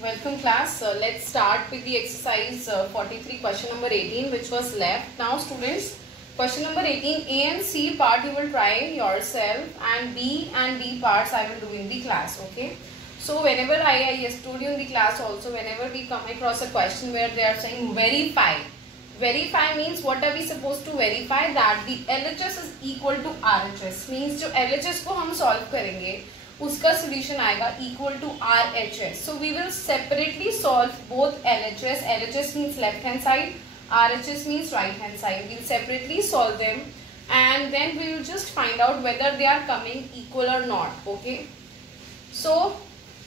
Welcome class. Let's start with the exercise 43 question number 18 which was left. Now students, question number 18 A and C part you will try yourself and B and D parts I will do in the class. Okay. So whenever I told you in the class also, whenever we come across a question where they are saying verify. Verify means what are we supposed to verify? That the LHS is equal to RHS. Means जो LHS को हम solve करेंगे उसका solution आएगा equal to RHS. So we will separately solve both LHS. LHS means left hand side, RHS means right hand side. We will separately solve them and then we will just find out whether they are coming equal or not. Okay. So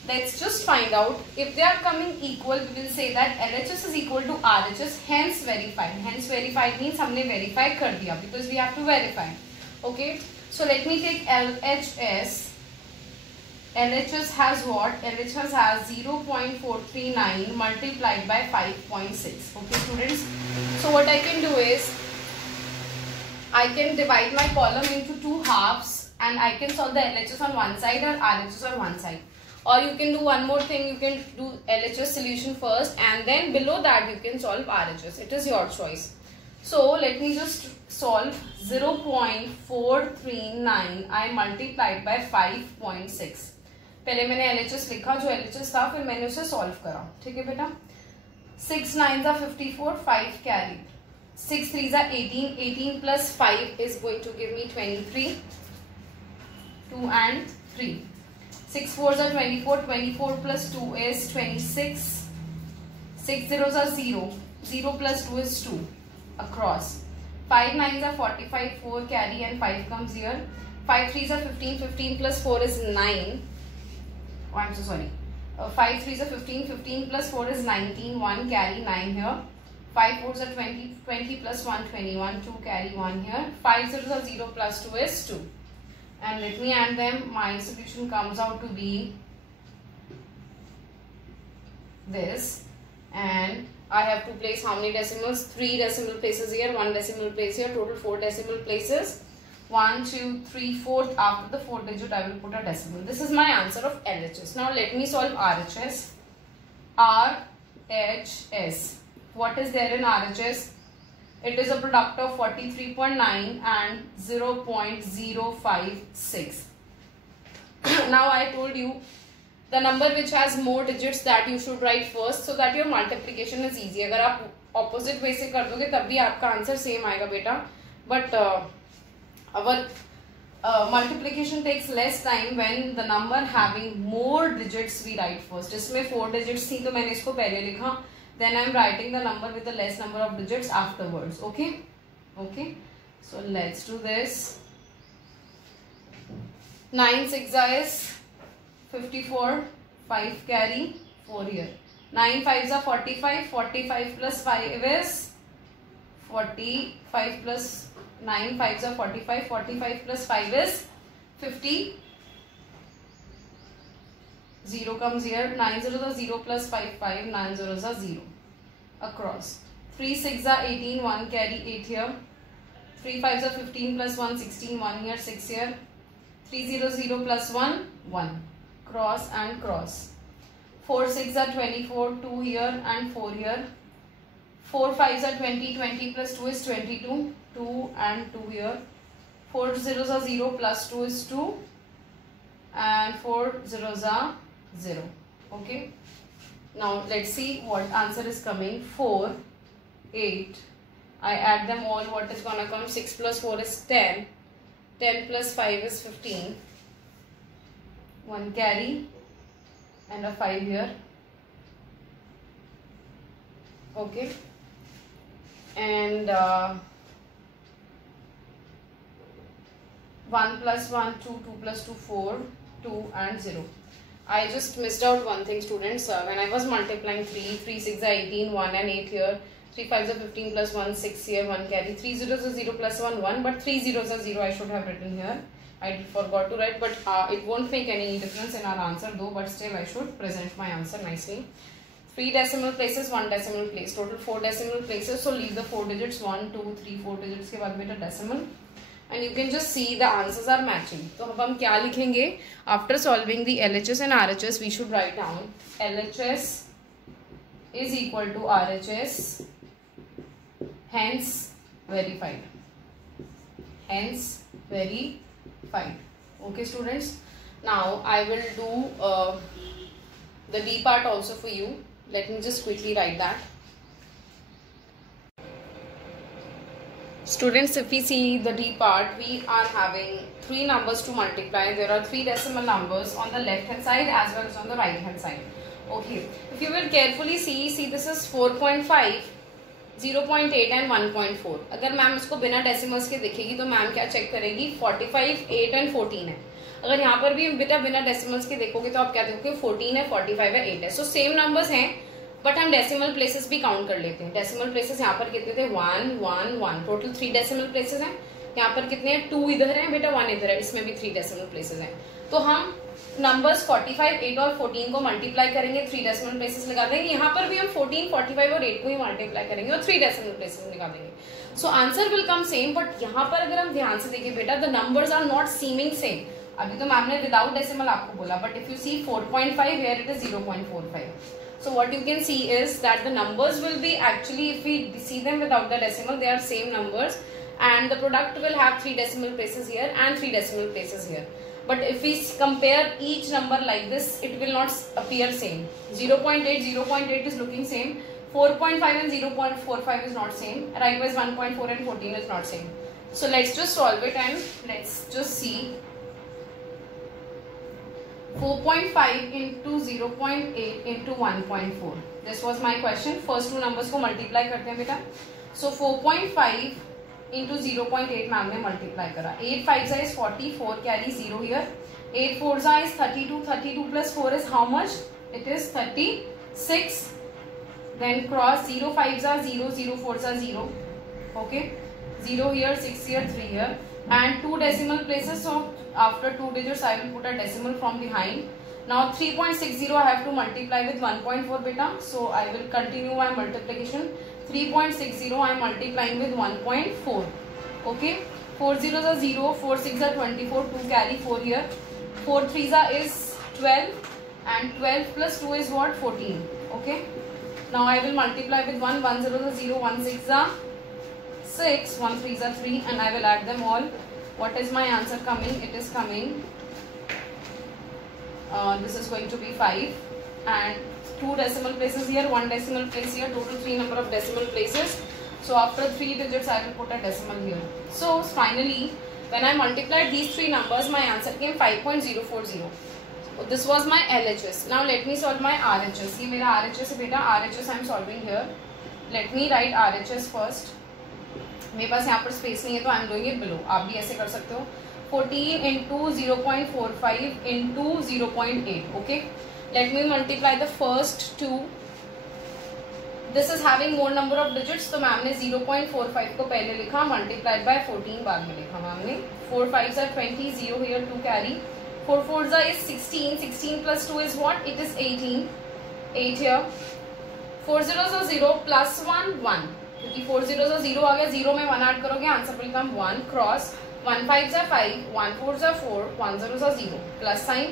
let's just find out if they are coming equal. We will say that LHS is equal to RHS, hence verified. Hence verified means हमने verify कर दिया because we have to verify. Okay. So let me take LHS. LHS has what? LHS has 0.439 multiplied by 5.6. Okay students. So what I can do is I can divide my column into two halves and I can solve the LHS on one side or RHS on one side. Or you can do one more thing, you can do LHS solution first and then below that you can solve RHS. It is your choice. So let me just solve 0.439 I multiplied by 5.6. पहले मैंने LHS लिखा जो LHS था फिर मैंने उसे solve करा. ठीक है बेटा. 6 9s are 54, 5 carry. 6 3s are 18, 18 plus 5 is going to give me 23. 2 and 3. 6 4s are 24, 24 plus 2 is 26. 6 zeros are 0, 0 plus 2 is 2 across. 5 9s are 45, 4 carry and 5 comes here. 5 3s are 15, 15 plus 4 is 9. Oh, I'm so sorry. 5 3s are 15, 15 plus 4 is 19, 1 carry, 9 here. 5 4s are 20, 20 plus 1, 21, 2 carry, 1 here. 5 zeros are 0 plus 2 is 2. And let me add them. My solution comes out to be this. And I have to place how many decimals? 3 decimal places here, 1 decimal place here, total 4 decimal places. 1, 2, 3, 4. After the 4th digit, I will put a decimal. This is my answer of LHS. Now let me solve RHS. RHS. What is there in RHS? It is a product of 43.9 and 0.056. Now I told you the number which has more digits that you should write first so that your multiplication is easy. अगर आप opposite way से कर दोगे तब भी आपका answer same आएगा बेटा. But our multiplication takes less time when the number having more digits we write first. इसमें 4 digits थी तो मैंने इसको पहले लिखा. Then I am writing the number with the less number of digits afterwards. Okay. Okay. So let's do this. 9 6 is 54. 5 carry. 4 here. 9 5s are 45. 45 plus 5 is 45 plus 9 5s are 45. 45 plus 5 is 50. 0 comes here. 9 zeros are 0 plus 5 5. 9 zeros are 0 across. 3 6 are 18. 1 carry 8 here. 3 5s are 15 plus 1 16. 1 here 6 here. 3 0 0 plus 1 1 cross and cross. 4 6 are 24. 2 here and 4 here. 4 5s are 20. 20 plus 2 is 22. 2 and 2 here. 4 zeros are 0 plus 2 is 2 and 4 zeros are 0. Okay. Now let's see what answer is coming. 4 8. I add them all. What is gonna come? 6 plus 4 is 10. 10 plus 5 is 15. 1 carry and a 5 here. Okay. And 1 plus 1 2, 2 plus 2 4, 2 and 0. I just missed out one thing students. When I was multiplying 3 6 are 18, 1 and 8 here. 3 5s are 15 plus 1 6 here, 1 carry. 3 zeros are 0 plus 1 1, but 3 zeros are 0 I should have written here. I forgot to write, but it won't make any difference in our answer though, but still I should present my answer nicely. 3 decimal places, 1 decimal place. Total 4 decimal places, so leave the 4 digits. 1 2 3 4 digits के बाद बेटा decimal. and you can just see the answers are matching. तो अब हम क्या लिखेंगे? After solving the LHS and RHS, we should write down LHS is equal to RHS, hence verified. Hence verified. Okay, students. Now I will do the D part also for you. Let me just quickly write that. Students, if we see the D part, we are having 3 numbers to multiply. There are 3 decimal numbers on the left hand side as well as on the right hand side. Okay, if you will carefully see this is 4.5, 0.8 and 1.4. अगर ma'am इसको बिना decimals के देखेगी तो ma'am क्या check करेगी? 45, 8 and 14 है. अगर यहाँ पर भी बेटा बिना डेसिमल्स के देखोगे तो आप क्या देखोगे? 14 है, 45 है, 8 है. सो सेम नंबर्स हैं, बट हम डेसिमल प्लेसेस भी काउंट कर लेते हैं. डेसिमल प्लेसेस यहाँ पर कितने थे? 1, 1, 1. टोटल 3 डेसिमल प्लेसेस हैं. यहाँ पर कितने हैं? 2 इधर है बेटा, 1 इधर है. इसमें भी 3 डेसिमल प्लेसेस हैं. तो हम नंबर्स 45, 8 और 14 को मल्टीप्लाई करेंगे, 3 डेसिमल प्लेसेस लगा देंगे. यहाँ पर भी हम 14, 45 और 8 को ही मल्टीप्लाई करेंगे और 3 डेसिमल प्लेसेस लगा देंगे. So answer will come same. But यहाँ पर अगर हम ध्यान से देखें बेटा, the numbers are not seeming same. अभी तो मैम ने विदाउट डेसिमल आपको बोला, but if you see 4.5 here it is 0.45. So what you can see is that the numbers will be actually, if we see them without the decimal, they are same numbers, and the product will have 3 decimal places here and 3 decimal places here. But if we compare each number like this, it will not appear same. 0.8 is looking same. 4.5 and 0.45 is not same. Likewise 1.4 and 14 is not same. So let's just solve it and let's just see. 4.5 into 0.8 into 1.4. This was my question. First 2 numbers को multiply करते हैं बेटा. So 4.5 into 0.8 ma'am ने multiply करा. 8 5s is 40, 4 carry 0 here. 8 4s is 32, 32 plus 4 is how much? It is 36. Then cross 0 5s are 0, 0 4s are 0. Okay. 0 here, 6 here, 3 here. And 2 decimal places, so after 2 digits I will put a decimal from behind. Now 3.60 I have to multiply with 1.4 beta, so I will continue my multiplication. 3.60 I am multiplying with 1.4. Okay, 4 zeros are 0, 4 6 are 24, 2 carry 4 here, 4 3s are is 12, and 12 plus 2 is what? 14. Okay, now I will multiply with 1, 1 zeros are 0, 1 6 are 6, 1 3s are 3, and I will add them all. What is my answer coming? It is coming, this is going to be 5, and 2 decimal places here, 1 decimal place here, total 3 number of decimal places. So after 3 digits I will put a decimal here. So finally when I multiplied these 3 numbers, my answer came 5.040. So this was my LHS. Now let me solve my RHS. ये मेरा RHS है बेटा. RHS I am solving here. Let me write RHS first. मेरे पास यहाँ पर space नहीं है तो I am doing it below. आप भी ऐसे कर सकते हो. 14 into 0.45 into 0.8. Okay, let me multiply the first 2. This is having more number of digits, तो मैम ने 0.45 को पहले लिखा, multiplied by 14 बाद में लिखा मैम ने. 4 5s are 20, 0 here, 2 carry. 4 4s is 16, 16 plus 2 is what? It is 18, 8 here. 4 zeros are 0 plus 1, 1. क्योंकि 4 zeros are 0 आ गया, 0 में 1 ऐड करोगे answer will come 1. Cross 1 5s are 5, 1 4s are 4, 1 zeros are 0. Plus sign,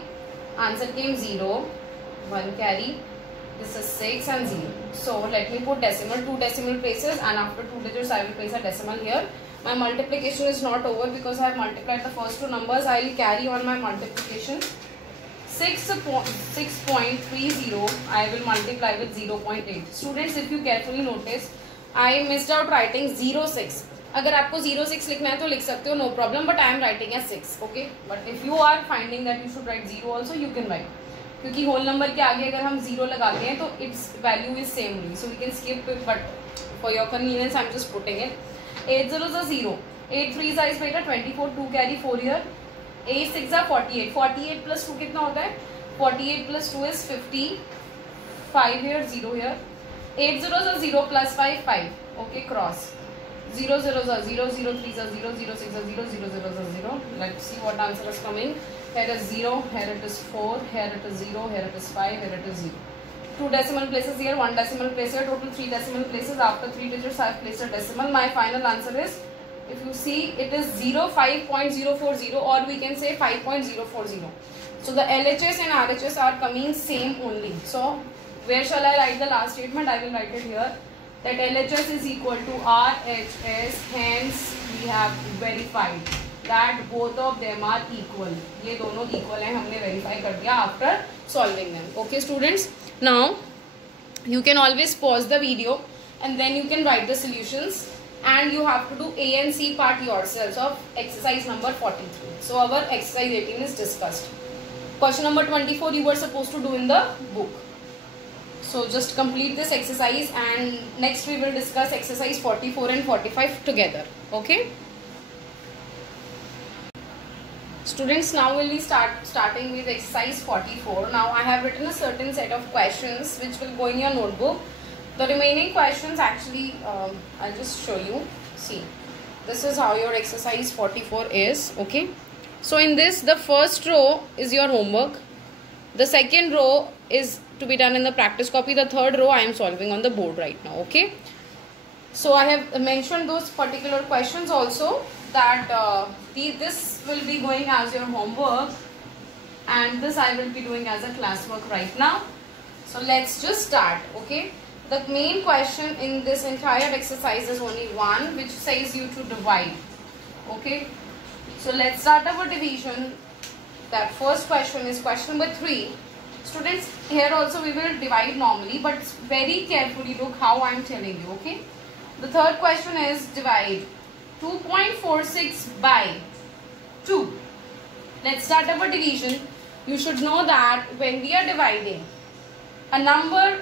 answer came 0, 1 carry. This is 6 and 0. So let me put decimal, 2 decimal places, and after 2 digits I will place a decimal here. My multiplication is not over because I have multiplied the first 2 numbers. I will carry on my multiplication. 6.30 I will multiply with 0.8. Students, if you carefully notice, I missed out writing 06. अगर आपको 06 लिखना है तो लिख सकते हो, no problem, but I am writing as 6. Okay, but if you are finding that you should write 0 also, you can write. क्योंकि whole number के आगे अगर हम 0 लगाते हैं तो its value is same only, so we can skip it, but for your convenience I am just putting it. 8 zeros are 0, 8 3s is बेटा 24, 2 carry 4 here, 8 6 are 48, 48 plus 2 कितना होता है? 48 plus 2 is 50, 5 here, 0 here. 8 zeros are 0 plus 5, 5. Okay, cross. 0 zeros are 0, 0 3s are 0, 0 6 are 0, 0 zeros are 0. Let's see what answer is coming. Here is 0, here it is 4, here it is 0, here it is 5, here it is 0. 2 decimal places here, 1 decimal place here, total 3 decimal places. After 3 digits I have placed a decimal. My final answer is if you see, it is 5.040 or we can say 5.040. So the LHS and RHS are coming same only. So where shall I write the last statement? I will write it here, that LHS is equal to RHS. Hence we have verified that both of them are equal. ये दोनों equal हैं, हमने verify कर दिया after solving them. Okay students, now you can always pause the video and then you can write the solutions, and you have to do A and C part yourselves of exercise number 43. So our exercise 18 is discussed. Question number 24 you were supposed to do in the book. So just complete this exercise, and next we will discuss exercise 44 and 45 together. Okay students, now we'll be starting with exercise 44. Now I have written a certain set of questions which will go in your notebook. The remaining questions actually I'll just show you. See, this is how your exercise 44 is. Okay, so in this, the first row is your homework, the second row is to be done in the practice copy, the third row I am solving on the board right now. Okay, so I have mentioned those particular questions also, that this will be going as your homework and this I will be doing as a classwork right now. So let's just start. Okay, the main question in this entire exercise is only one, which says you to divide. Okay, so let's start our division. That first question is question number 3. Students, here also we will divide normally, but very carefully look how I am telling you. Okay, the third question is divide 2.46 by 2. Let's start our division. You should know that when we are dividing a number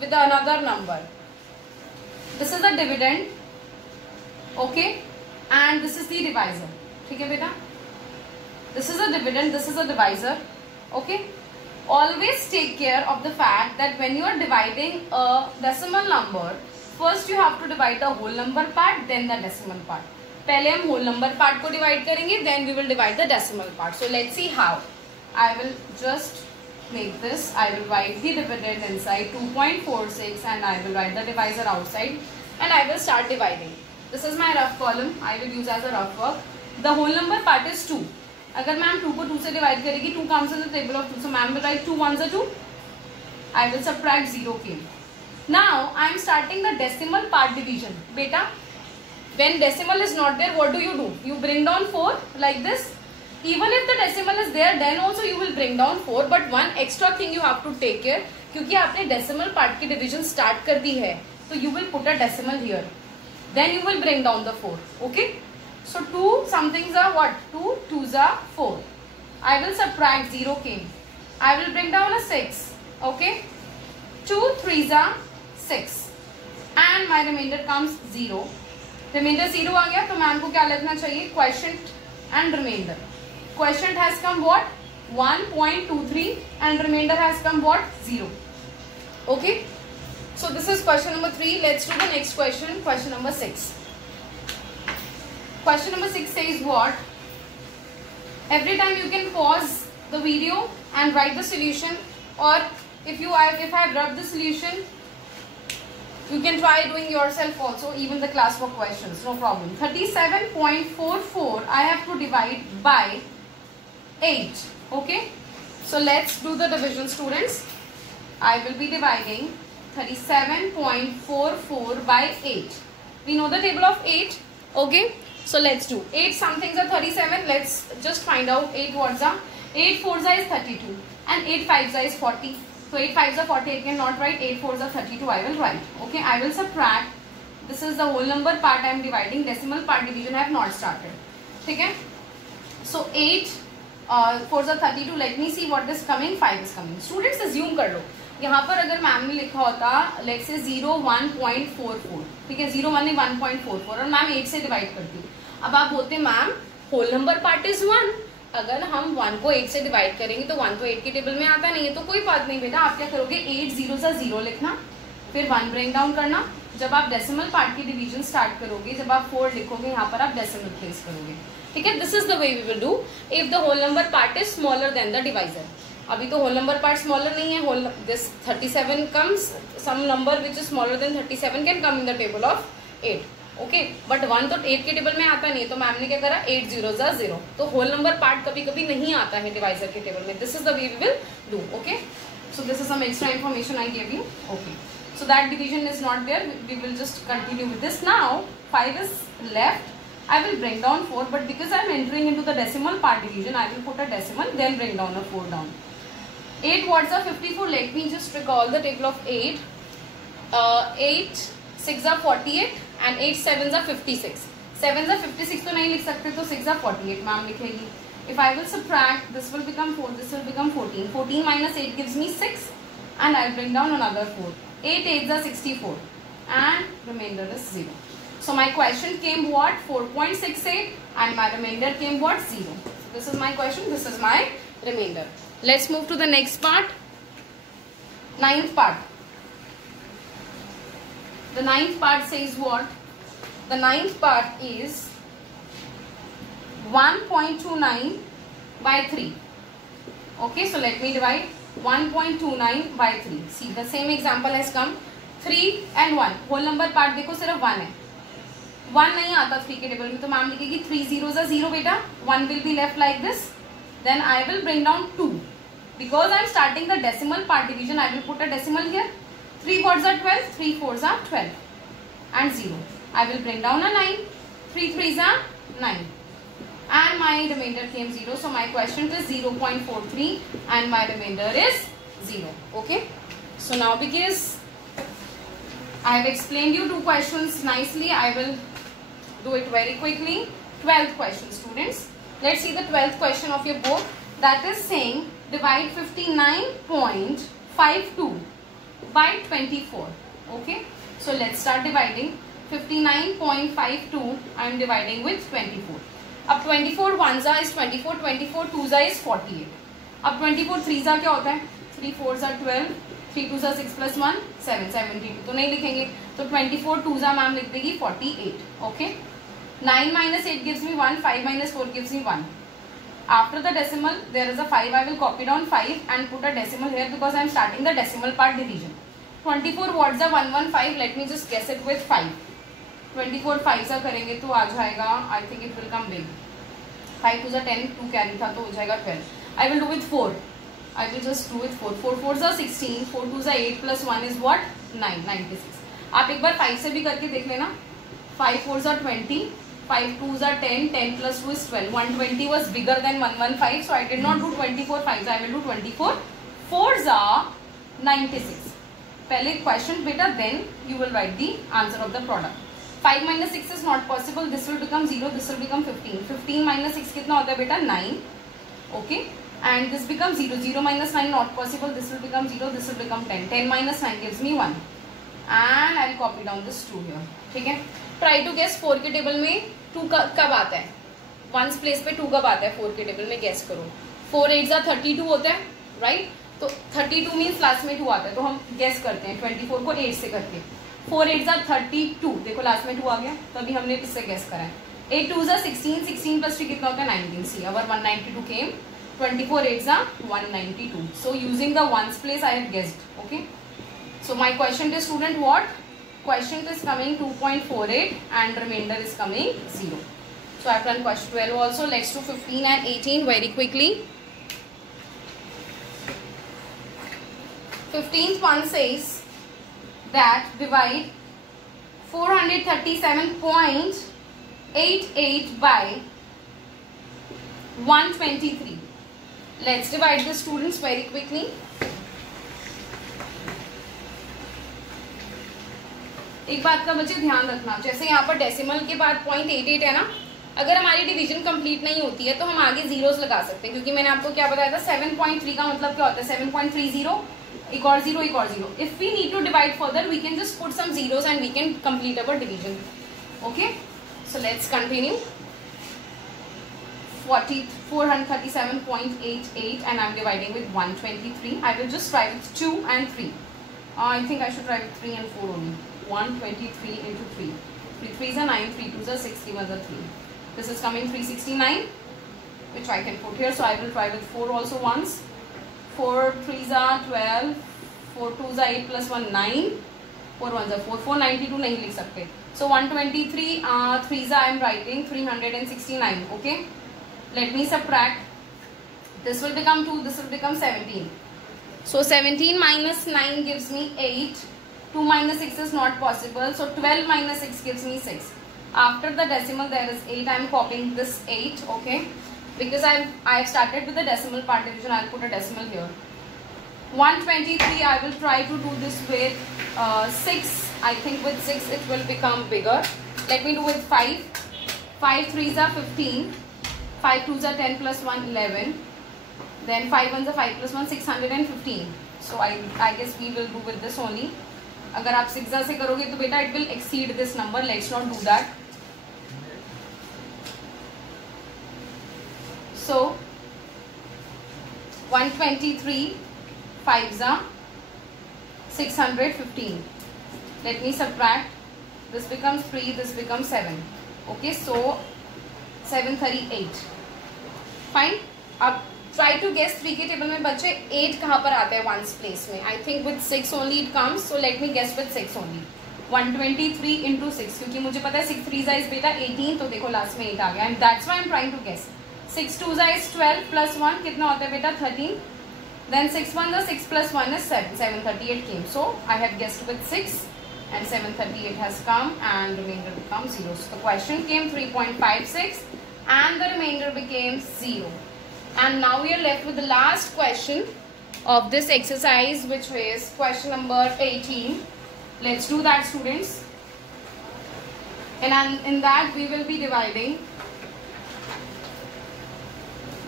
with another number, this is the dividend, okay, and this is the divisor. Okay beta, this is a dividend, this is a divisor. Okay, always take care of the fact that when you are dividing a decimal number, first you have to divide the whole number part, then the decimal part. पहले हम whole number part को divide करेंगे, then we will divide the decimal part. So let's see how. I will just make this. I will write the dividend inside 2.46 and I will write the divisor outside, and I will start dividing. This is my rough column. I will use as a rough work. The whole number part is 2. अगर ma'am 2 को 2 से divide करेगी, 2 comes in the table of 2. So ma'am will write 2 ones are 2. I will subtract 0 came. Now I am starting the decimal part division. Beta, when decimal is not there, what do? You bring down 4 like this. Even if the decimal is there, then also you will bring down 4. But one extra thing you have to take care, क्योंकि आपने decimal part की division start कर दी है, so you will put a decimal here. Then you will bring down the 4. Okay. So 2 somethings are what? 2 2s are 4. I will subtract 0 came. I will bring down a 6. Okay. 2 3s are 6. And my remainder comes 0. Remainder 0 आ गया, तो ma'am को क्या लिखना चाहिए? Quotient and remainder. Quotient has come what? 1.23 and remainder has come what? 0. Okay. So this is question number 3. Let's do the next question. Question number 6. Question number 6 says what? Every time you can pause the video and write the solution, or if I have rubbed the solution, you can try doing yourself also, even the classwork questions, no problem. 37.44 I have to divide by 8. Okay, so let's do the division, students. I will be dividing 37.44 by 8. We know the table of 8. Okay, so let's do 8 somethings are 37. Let's just find out 8 words are 8 4s is 32 and 8 5s is 40. So 8 5s are 40. I cannot write 8 4s are 32. I will write. Okay, I will subtract. This is the whole number part I am dividing. Decimal part division I have not started. Okay, so 8 4s are 32. Let me see what is coming. 5 is coming. Students, assume कर लो. यहाँ पर अगर ma'am ने लिखा होता let's say 0.144, ठीक है, 0 1 1.44 और मैम 8 से डिवाइड करती. अब आप बोलते ma'am whole number part is 1. अगर हम 1 को 8 से डिवाइड करेंगे तो 1 तो 8 के टेबल में आता नहीं है, तो कोई बात नहीं बेटा. आप क्या करोगे? 8 0 सा 0 लिखना, फिर 1 ब्रेक डाउन करना. जब आप डेसिमल पार्ट की डिवीजन स्टार्ट करोगे, जब आप 4 लिखोगे, यहाँ पर आप डेसिमल प्लेस करोगे. ठीक है, this is the way we will do if the whole number part is smaller than the divisor. अभी तो होल नंबर पार्ट स्मॉलर नहीं है. Whole this 37 comes, some number which is smaller than 37 can come in the table of 8. Okay, but 1 तो 8 के table में आता नहीं, तो मैम ने क्या करा 8 0 0, तो होल नंबर पार्ट कभी कभी नहीं आता है डिवाइजर के टेबल में. This is the way we will do. Okay, so this is some extra information I gave you. Okay, so that division is not there, we will just continue with this. Now 5 is left. I will bring down 4, but because I am entering into the decimal part division, I will put a decimal, then bring down a 4 down. 8 watts are 54. Let me just recall the table of 8. 8 6 are 48 and 8 7s are 56. 7s are 56 तो नहीं लिख सकते, तो 6 are 48 ma'am लिखेगी. If I will subtract, this will become 4, this will become 14. 14 minus 8 gives me 6, and I'll bring down another 4. 8 8s are 64, and remainder is 0. So my question came what? 4.68, and my remainder came what? 0. So this is my question, this is my remainder. Let's move to the next part. Ninth part. The ninth part says what? The ninth part is 1.29 by 3. Okay, so let me divide 1.29 by 3. See, the same example has come. 3 and 1. Whole number part देखो सिर्फ 1 है. 1 नहीं आता 3 के table में, तो ma'am लिखेगी 3 zeros are 0 बेटा. 1 will be left like this. Then I will bring down 2. Because I am starting the decimal part division, I will put a decimal here. 3 4s are 12, 3 4s are 12, and 0. I will bring down a 9. 3 3s are 9. And my remainder came 0. So my quotient is 0.43 and my remainder is 0. Okay. So now because I have explained you two questions nicely, I will do it very quickly. 12th question, students. Let's see the 12th question of your book. That is saying divide 59.52 by 24. Okay. So let's start dividing. 59.52 I am dividing with 24. अब 24 1s is 24, 24 2s is 48. अब 24 3s क्या होता है? 3 4s are 12, 3 2s are 6 plus 1 7, 72 तो नहीं लिखेंगे, तो 24 2s ma'am लिख देगी 48. Okay, 9 minus 8 gives me 1, 5 minus 4 gives me 1. After the decimal there is a 5. I will copy down 5 and put a decimal here because I am starting the decimal part division. 24 watts are 115. Let me just guess it with 5. 24 5 सा करेंगे तो आ जाएगा, I think it will come big. 5 2 10, 2 carry था तो हो जाएगा 12. I will do with 4. I will just do with 4. 4 4s are 16, 4 2s are 8 plus 1 is what? 9, 96. आप एक बार 5 से भी करके देख लेना. 5 4s are 20, 5 2s are 10, 10 plus 2 is 12. 120 was bigger than 115, so I did not do 24 5s. I will do 24 4s are 96. पहले question बेटा, then you will write the answer of the product. 5 minus 6 is not possible. This will become 0. This will become 15. 15 minus 6 कितना होता है बेटा? 9. Okay. And this becomes 0. 0 minus 9 not possible. This will become 0. This will become 10. 10 minus 9 gives me 1. And I will copy down this 2 here. ठीक है. Try to guess 4 के table में 2 कब आता है? 1s प्लेस पे 2 कब आता है 4 के टेबल में? गेस करो. 4 8s are 32 होता है, राइट? तो 32 मीन्स लास्ट में 2 आता है, तो हम गेस करते हैं 24 को 8 से करके. 4 8s are 32. देखो लास्ट में 2 आ गया, तो अभी हमने इससे गेस करा है. 8 2s are 16, 16 plus 3 कितना होता है? 19. सी अवर 192 came. 24 8s are 192. So using the ones place I have guessed. Okay. So my quotient is, student, what? Quotient is coming 2.48 and remainder is coming 0. So I have done question 12 also. Let's do 15 and 18 very quickly. 15th one says that divide 437.88 by 123. Let's divide the students very quickly. एक बात का बच्चे ध्यान रखना, जैसे यहाँ पर decimal के बाद 0.88 है ना, अगर हमारी डिवीजन कंप्लीट नहीं होती है तो हम आगे जीरोस लगा सकते हैं, क्योंकि मैंने आपको क्या बताया था 7.3 का मतलब क्या होता है? 7.30 एक और 0 एक और 0. If we need to divide further, we can just put some zeros and we can complete our division. Okay, so let's continue. 437.88 and I'm dividing with 123. I will just try with 2 and 3. I think I should try with 3 and 4 only. 123 into 3. 3 3s are 9, 3 2s are 6, 3 1s are 3. This is coming 369, which I can put here. So I will try with 4 also once. 4 3s are 12, 4 2s are 8 plus 1 9, 4 1s are 4. 492 नहीं लिख सकते. So 123 threes I am writing 369. Okay, let me subtract. This will become 2, this will become 17. So 17 minus 9 gives me 8. 2 minus 6 is not possible. So 12 minus 6 gives me 6. After the decimal there is 8. I am copying this 8. Okay, because I've started with the decimal part division. I'll put a decimal here. 123 I will try to do this with 6. I think with 6 it will become bigger. Let me do with 5. 5 3s are 15. 5 2s are 10 plus 1 11. Then 5 1s are 5 plus 1 615. So I guess we will do with this only. अगर आप 6 से करोगे तो बेटा it will exceed this number. Let's not do that. So 123 5s are 615. Let me subtract. This becomes 3. This becomes 7. Okay, so 738. Fine. अब try to guess 3 के table में बच्चे 8 कहाँ पर आता है ones place में. I think with 6 only it comes. So let me guess with 6 only. 123 into 6 क्योंकि मुझे पता है 6 3s is बेटा 18. तो देखो लास्ट में 8 आ गया. And that's why I'm trying to guess. 6 2s is 12 plus 1 कितना होता है बेटा 13. Then 6 1 the 6 plus 1 is 7. 738 came. So I have guessed with 6 and 738 has come and remainder becomes 0. So the question came 3.56 and the remainder became 0. And now we are left with the last question of this exercise, which is question number 18. Let's do that, students. And in that we will be dividing.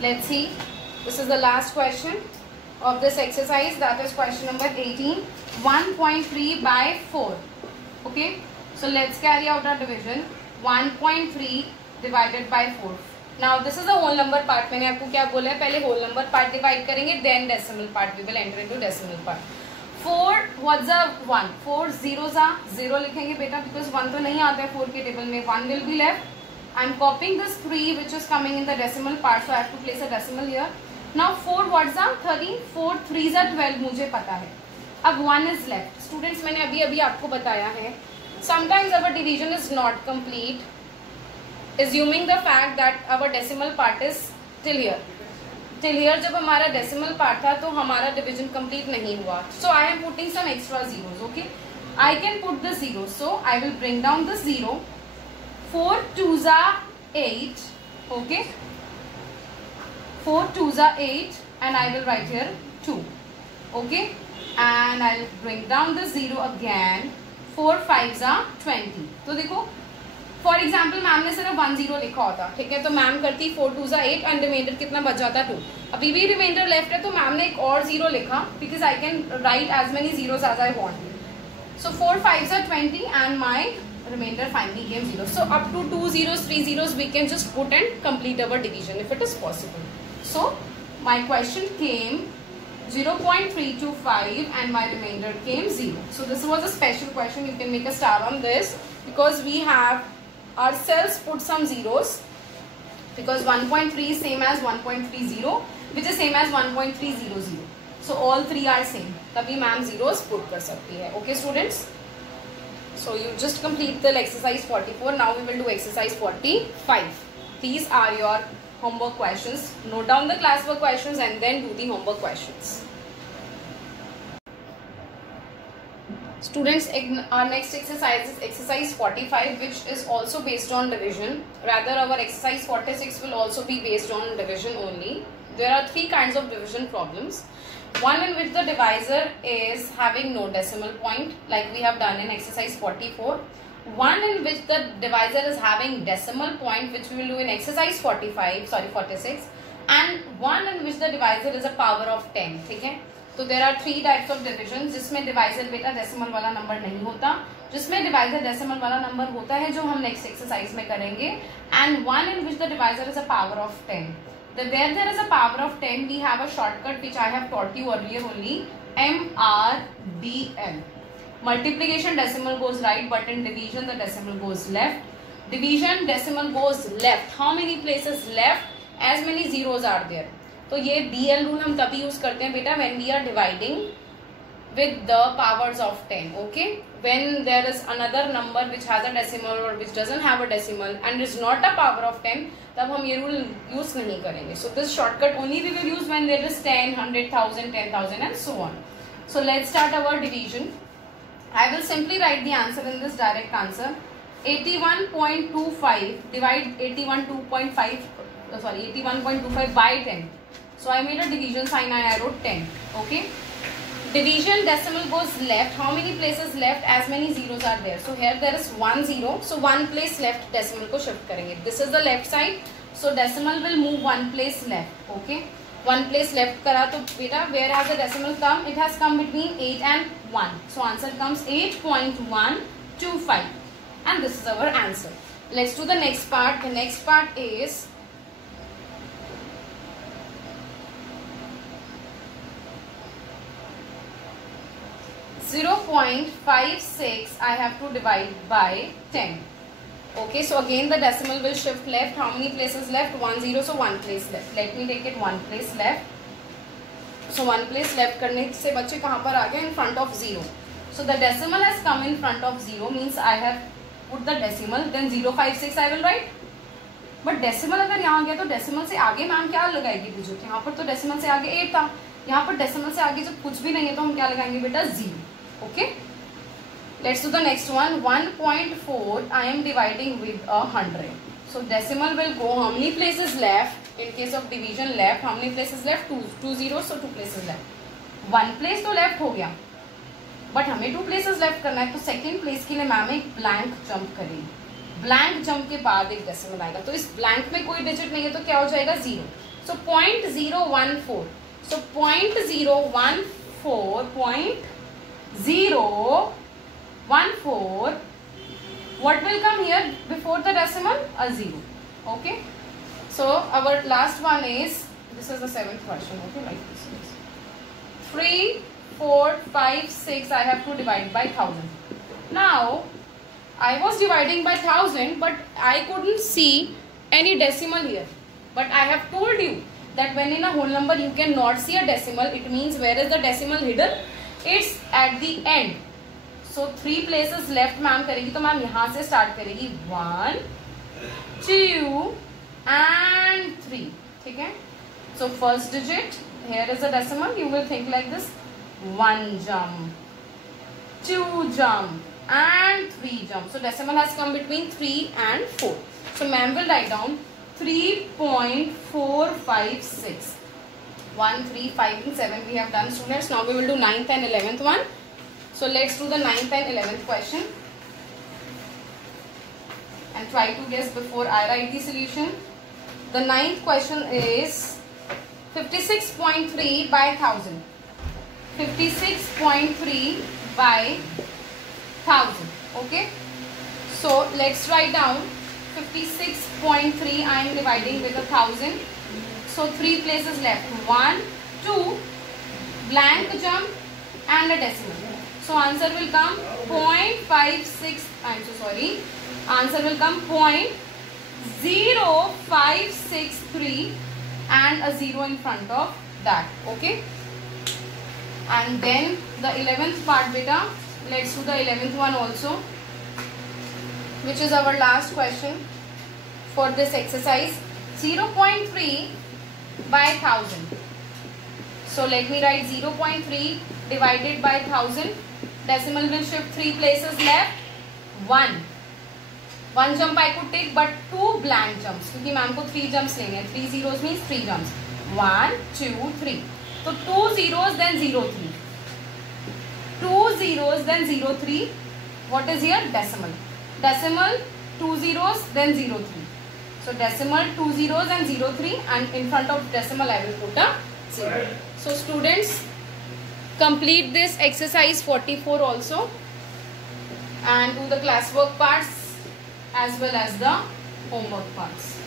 Let's see. This is the last question of this exercise, that is question number 18. 1.3 by 4. Okay, so let's carry out our division. 1.3 divided by 4. Now this is the whole number part. मैंने आपको क्या बोला है, पहले whole number part divide करेंगे, then decimal part. We will enter into decimal part. 4 what's the 1? 4 zeros are 0 लिखेंगे बेटा, because 1 तो नहीं आता है 4 के टेबल में. 1 will be left. I am copying this 3 which is coming in the decimal part, so I have to place a decimal here. Now 4 what's the 13? 4 3s are 12 मुझे पता है. अब 1 is left. Students मैंने अभी आपको बताया है. Sometimes our division is not complete, assuming the fact that our decimal part is till here. Till here जब हमारा decimal part था तो हमारा division complete नहीं हुआ. So I am putting some extra zeros. Okay, I can put the zeros. So I will bring down the 0. 4 2s are 8. Okay, 4 2s are 8 and I will write here 2. Okay, and I will bring down the 0 again. 4 5s are 20. तो देखो for example ma'am ने सिर्फ 1 0 लिखा होता, ठीक है, तो ma'am करती 4 2s are 8 एंड रिमाइंडर कितना बच जाता 2. अभी भी रिमाइंडर लेफ्ट है तो मैम ने एक और 0 लिखा, because I can write as many zeros as I want. So 4 5s are 20 and my remainder finally came 0. So up to 2 zeros 3 zeros we can just put and complete our division if it is possible. So my question came 0.325 and my remainder came 0. So this was a special question. You can make a star on this because we have ourselves put some zeros, because 1.3 is same as 1.30 which is same as 1.300. So all three are same. तभी ma'am zeros put कर सकती है. Okay students? So you just complete the exercise 44. Now we will do exercise 45. These are your homework questions. Note down the classwork questions and then do the homework questions. Students, our next exercise is exercise 45, which is also based on division. Rather, our exercise 46 will also be based on division only. There are 3 kinds of division problems. One in which the divisor is having no decimal point, like we have done in exercise 44. One in which the divisor is having decimal point, which we will do in exercise 46. And one in which the divisor is a power of 10. ठीक है? तो there are 3 types of division, जिसमें divisor बेटा decimal वाला number नहीं होता, जिसमें divisor decimal वाला नंबर होता है जो हम next exercise में करेंगे, and one in which the divisor is a power of 10. Where there is a power of 10, we have a shortcut which I have taught you earlier only, MRDL. Multiplication decimal goes right, but in division the decimal goes left. Division decimal goes left. How many places left? As many zeros are there. तो ये DL rule हम तभी use करते हैं बेटा when we are dividing with the powers of 10. Okay, when there is another number which has a decimal or which doesn't have a decimal and is not a power of 10, तब हम ये rule use नहीं करेंगे. So this shortcut only we will use when there is 10, 100,000, 10,000 and so on. So let's start our division. I will simply write the answer in this direct answer. 81.25 divide 81.25 by 10. So I made a division sign and I wrote 10. Okay. Division decimal goes left. How many places left? As many zeros are there. So here there is 1 0. So 1 place left decimal ko shift karenge. This is the left side. So decimal will move 1 place left. Okay. 1 place left kara to beta where has the decimal come? It has come between 8 and 1. So answer comes 8.125. And this is our answer. Let's do the next part. The next part is 0.56 I have to divide by 10. Okay, so again the decimal will shift left. How many places left? 1 0, so 1 place left. Let me take it 1 place left. So 1 place left करने से बच्चे कहाँ पर आ गए? In front of 0. So the decimal has come in front of 0 means I have put the decimal, then 056 I will write. But decimal अगर यहाँ गया तो decimal से आगे मैम क्या लगाएगी बुजुर्ग? यहाँ पर तो decimal से आगे 8 था. यहाँ पर decimal से आगे जब कुछ भी नहीं है तो हम क्या लगाएंगे बेटा? 0. Okay. Let's do the next one. 1.4 I am dividing with 100. So decimal will go how many places left? In case of division left, how many places left? 2 zeros, so 2 places left. 1 place तो left हो गया. But हमें 2 places left करना है तो second place के लिए ma'am एक blank jump करेंगे. Blank jump के बाद एक decimal आएगा. तो इस blank में कोई digit नहीं है तो क्या हो जाएगा? 0. So 0.014. So 0.014. What will come here before the decimal? A 0. Okay. So our last one is, this is the 7th question. Okay, like this. 3, 4, 5, 6. I have to divide by 1000. Now I was dividing by 1000, but I couldn't see any decimal here. But I have told you that when in a whole number you cannot see a decimal, it means where is the decimal hidden? It's at the end. So 3 places left ma'am करेगी तो ma'am यहाँ से start करेगी 1, 2 and 3. ठीक है? So first digit, here is a decimal. You will think like this: 1 jump, 2 jump and 3 jump. So decimal has come between 3 and 4. So ma'am will write down 3.456. 1, 3, 5 and 7 we have done, students. Now we will do 9th and 11th one. So let's do the 9th and 11th question and try to guess before I write the solution. The 9th question is 56.3 by 1000. 56.3 by 1000. Okay. So let's write down 56.3. I am dividing with 1000. So 3 places left. 1, 2, blank jump and a decimal. So answer will come 0.56. I am so sorry. Answer will come 0.0563 and a 0 in front of that. Okay. And then the 11th part beta. Let's do the 11th one also, which is our last question for this exercise. 0.3 by 1000. So let me write 0.3 divided by 1000. Decimal will shift 3 places left. 1 jump I could take, but 2 blank jumps क्योंकि ma'am को 3 jumps लेंगे. 3 zeros means 3 jumps. 1, 2, 3. So 2 zeros then 0, 3. 2 zeros then 0, 3. What is here? Decimal. Decimal 2 zeros then 0, 3. So decimal 2 zeros and 0, 3, and in front of decimal I will put a 0. So students, complete this exercise 44 also and do the classwork parts as well as the homework parts.